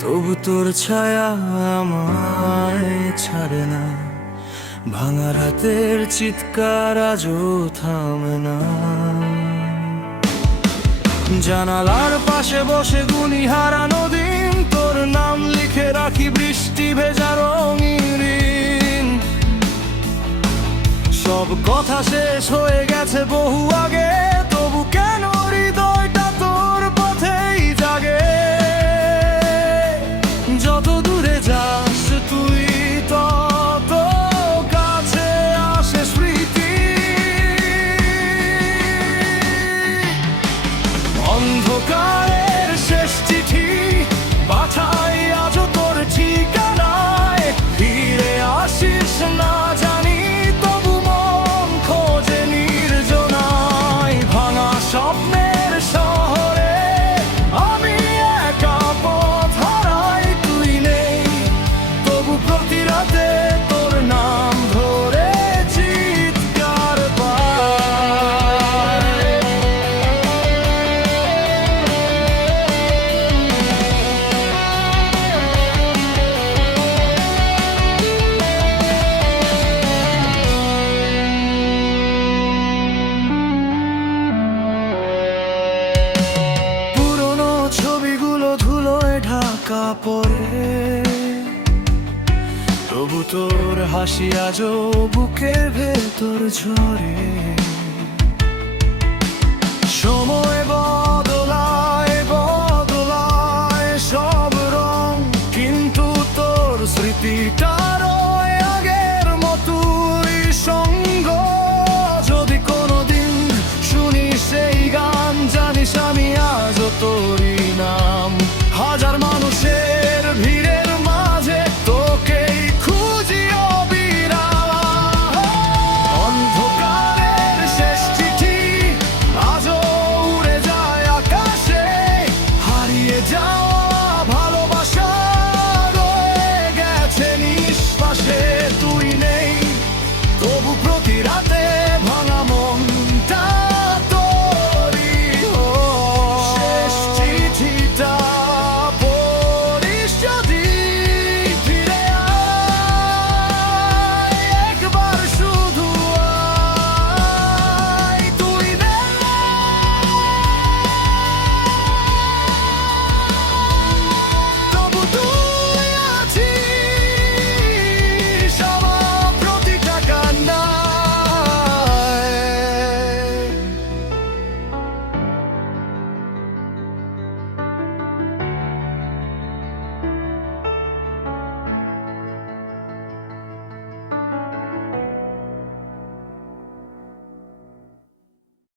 তবু তোর ছায়া আমায় ছাড়ে না, ভাঙা রাতের চিৎকার আজও থামে না। জানালার পাশে বসে গুনি হারানো দিন, তোর নাম লিখে রাখি বৃষ্টি ভেজা রঙিন। সব কথা শেষ হয়ে গেছে বহু আগে, তবু কেন হৃদয়টা তোর পথেই জাগে। যত দূরে যাস তুই তত কাছে আসে স্মৃতি। অন্ধকারের শেষ চিঠি পাঠাই আজও তোর ঠিকানায়, ফিরে আসিস না জানি তবু মন খোঁজে নির্জনায়। ভাঙা স্বপ্নের শহরে আমি একা পথ হারাই, তুই নেই তবু প্রতি রাতে তোর নাম ধরে চিৎকার পাই। পুরনো ছবিগুলো ধুলোয় ঢাকা পড়ে, তবু তোর হাসি আজও বুকের ভেতর ঝরে। সময় বদলায় বদলায় সব রং, কিন্তু তোর স্মৃতিটা